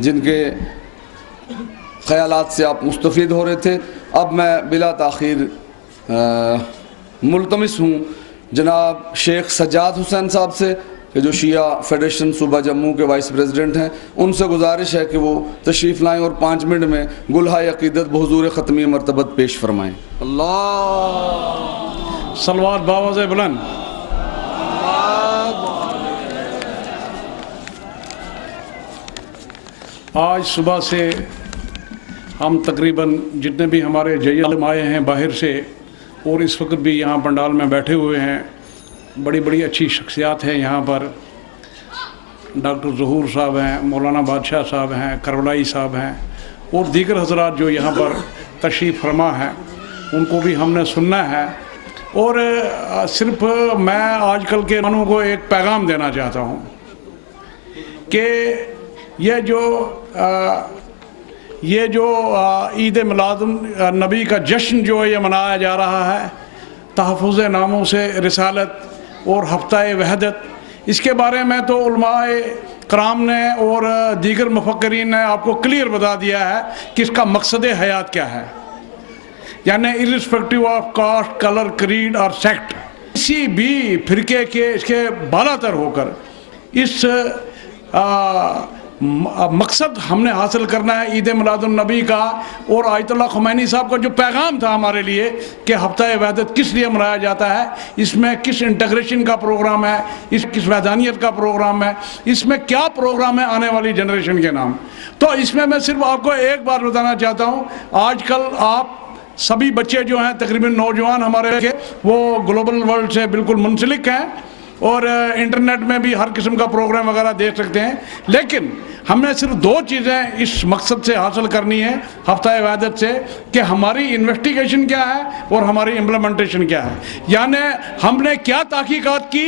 जिनके ख़यालात से आप मुस्तफ़ीद हो रहे थे। अब मैं बिला ताख़ीर मुल्तमिस हूँ जनाब शेख सज्जाद हुसैन साहब से कि जो शिया फेडरेशन सूबा जम्मू के वाइस प्रेसिडेंट हैं, उनसे गुजारिश है कि वो तशरीफ़ लाएँ और 5 मिनट में गुलहाए अक़ीदत बहुज़ूर ख़त्मी मरतबत पेश फरमाएँ। अल्लाह सलवात बावाज़े बुलंद। आज सुबह से हम तकरीबन जितने भी हमारे जय्यम आए हैं बाहर से और इस वक्त भी यहाँ पंडाल में बैठे हुए हैं, बड़ी बड़ी अच्छी शख्सियात हैं यहाँ पर। डॉक्टर ज़हूर साहब हैं, मौलाना बादशाह साहब हैं, करबलाई साहब हैं और दीगर हजरात जो यहाँ पर तशरीफ़ फरमा हैं, उनको भी हमने सुनना है। और सिर्फ मैं आजकल के नौजवानों को एक पैगाम देना चाहता हूँ कि ये जो ईद मिलादुन नबी का जश्न जो है ये मनाया जा रहा है, तहफ़्फ़ुज़ नामों से रिसालत और हफ्ता वहदत, इसके बारे में तो उलमाए कराम ने और दीगर मुफक्किरीन ने आपको क्लियर बता दिया है कि इसका मकसद हयात क्या है। यानी irrespective of caste, colour, creed और सेक्ट, किसी भी फ़िरके के इसके बालातर होकर इस मकसद हमने हासिल करना है ईद मिलादुन नबी का। और आयतुल्लाह ख़ुमैनी साहब का जो पैगाम था हमारे लिए कि हफ्ता वहदत किस लिए मनाया जाता है, इसमें किस इंटीग्रेशन का प्रोग्राम है, किस वहदानियत का प्रोग्राम है, इसमें क्या प्रोग्राम है आने वाली जनरेशन के नाम। तो इसमें मैं सिर्फ आपको एक बात बताना चाहता हूँ, आजकल आप सभी बच्चे जो हैं तकरीबन नौजवान हमारे के वो ग्लोबल वर्ल्ड से बिल्कुल मुंसलिक हैं और इंटरनेट में भी हर किस्म का प्रोग्राम वगैरह देख सकते हैं। लेकिन हमने सिर्फ 2 चीज़ें इस मकसद से हासिल करनी है हफ्ता वहदत से कि हमारी इन्वेस्टिगेशन क्या है और हमारी इम्प्लीमेंटेशन क्या है। यानी हमने क्या तहकीकात की,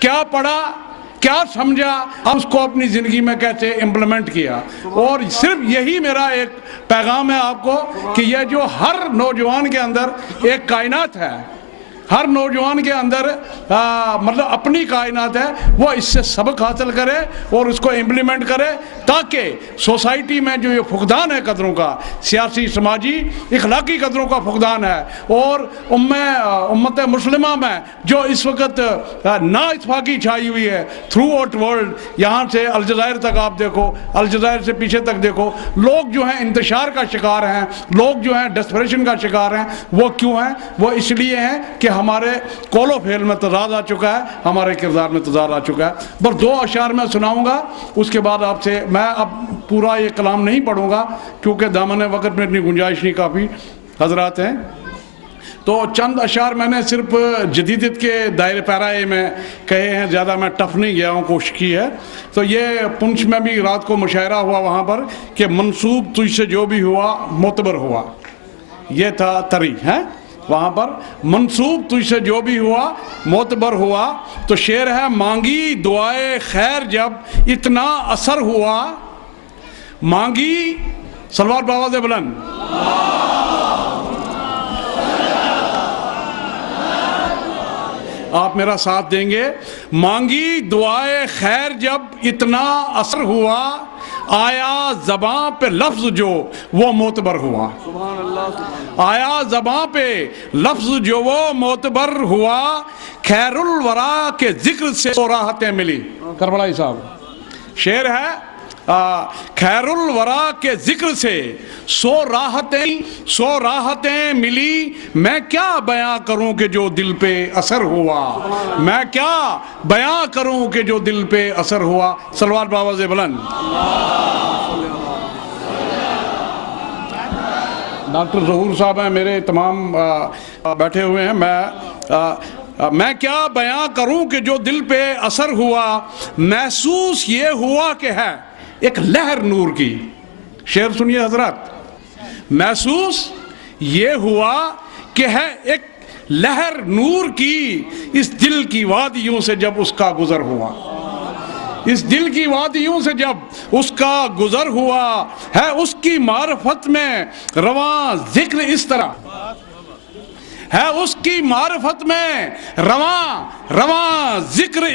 क्या पढ़ा, क्या समझा, हम उसको अपनी ज़िंदगी में कैसे इम्प्लीमेंट किया। और सिर्फ यही मेरा एक पैगाम है आपको कि यह जो हर नौजवान के अंदर एक कायनात है, हर नौजवान के अंदर मतलब अपनी कायनात है, वो इससे सबक हासिल करे और उसको इम्प्लीमेंट करे ताकि सोसाइटी में जो ये फुकदान है कदरों का, सियासी, समाजी, इखलाकी कदरों का फुकदान है और उम्मत मुस्लिमा में जो इस वक्त नाइतफाकी छाई हुई है थ्रू आउट वर्ल्ड, यहाँ से अलजायर तक आप देखो, अलजायर से पीछे तक देखो, लोग जो हैं इंतशार का शिकार हैं, लोग जो हैं डेस्परेशन का शिकार हैं। वो क्यों हैं? वो इसलिए हैं कि हमारे कौलो फेल में तजाद आ चुका है, हमारे किरदार में तजाद आ चुका है। बस 2 अशार मैं सुनाऊंगा, उसके बाद आपसे मैं अब पूरा ये कलाम नहीं पढ़ूंगा क्योंकि दामन वक़्त में इतनी गुंजाइश नहीं, काफ़ी हजरात हैं। तो चंद अशार मैंने सिर्फ जदीदियत के दायरे पैराए में कहे हैं, ज़्यादा मैं टफ नहीं गया हूँ, कोशिश की है। तो ये पुंछ में भी रात को मुशायरा हुआ वहाँ पर कि मंसूब तुझसे जो भी हुआ मोतबर हुआ, ये था तरी है वहाँ पर, मंसूब तुझसे जो भी हुआ मोतबर हुआ। तो शेर है, मांगी दुआए खैर जब इतना असर हुआ, मांगी सलवार बावाज़े बुलंद। आप मेरा साथ देंगे। मांगी दुआए खैर जब इतना असर हुआ, आया ज़बां पे लफ्ज़ जो वो मोतबर हुआ। आया ज़बां पे लफ्ज़ जो वो मोतबर हुआ, खैरुल वरा के जिक्र से राहतें मिली। करबलाई साहब शेर है, खैरुल वरा के जिक्र से सो राहतें मिली, मैं क्या बयां करूं कि जो दिल पे असर हुआ, मैं क्या बयां करूं कि जो दिल पे असर हुआ। सलवार बावाज़े बुलंद। डॉक्टर ज़हूर साहब हैं मेरे, तमाम बैठे हुए हैं। मैं क्या बयां करूं कि जो दिल पे असर हुआ, महसूस ये हुआ कि है एक लहर नूर की। शेर सुनिए हजरत, महसूस ये हुआ कि है एक लहर नूर की, इस दिल की वादियों से जब उसका गुजर हुआ, इस दिल की वादियों से जब उसका गुजर हुआ है, उसकी मारफत में रवां जिक्र इस तरह है उसकी मारिफत में रवां रवां जिक्र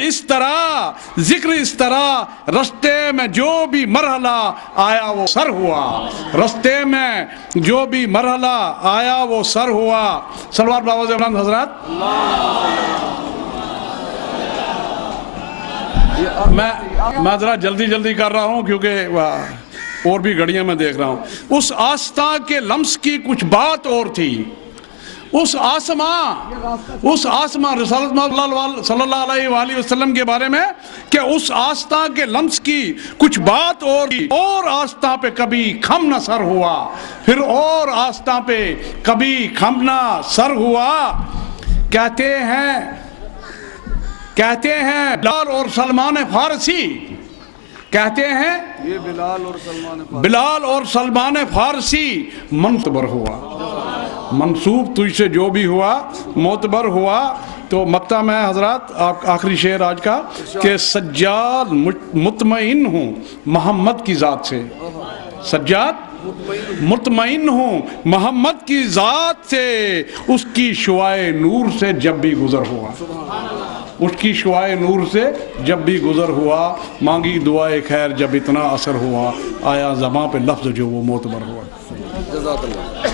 इस तरह रस्ते में जो भी मरहला आया वो सर हुआ, रस्ते में जो भी मरहला आया वो सर हुआ। सलवात बाबा बुलंद हजरत। मैं जरा जल्दी कर रहा हूँ क्योंकि और भी घड़ियां मैं देख रहा हूँ। उस आस्था के लम्स की कुछ बात और थी, उस आसमां रसूलुल्लाह सल्लल्लाहु अलैहि वसल्लम के बारे में कि उस आस्था के लम्स की कुछ बात और आस्था पे कभी खम न सर हुआ, फिर और आस्था पे कभी खम न सर हुआ। कहते हैं बिलाल और सलमान फारसी, कहते हैं ये बिलाल और सलमान फारसी मंतबर हुआ, मंसूब तुझसे जो भी हुआ मोतबर हुआ। तो मक्ता में हजरत आप आखिरी शेर आज का कि सज्जाद मुतमईन हूँ मोहम्मद की ज़ात से, सज्जाद मुतमईन हूँ मोहम्मद की ज़ात से, उसकी शुआए नूर से जब भी गुज़र हुआ, उसकी शुआए नूर से जब भी गुज़र हुआ। मांगी दुआए खैर जब इतना असर हुआ, आया ज़बां पे लफ्ज़ जो वो मोतबर हुआ। जज़ाकल्लाह।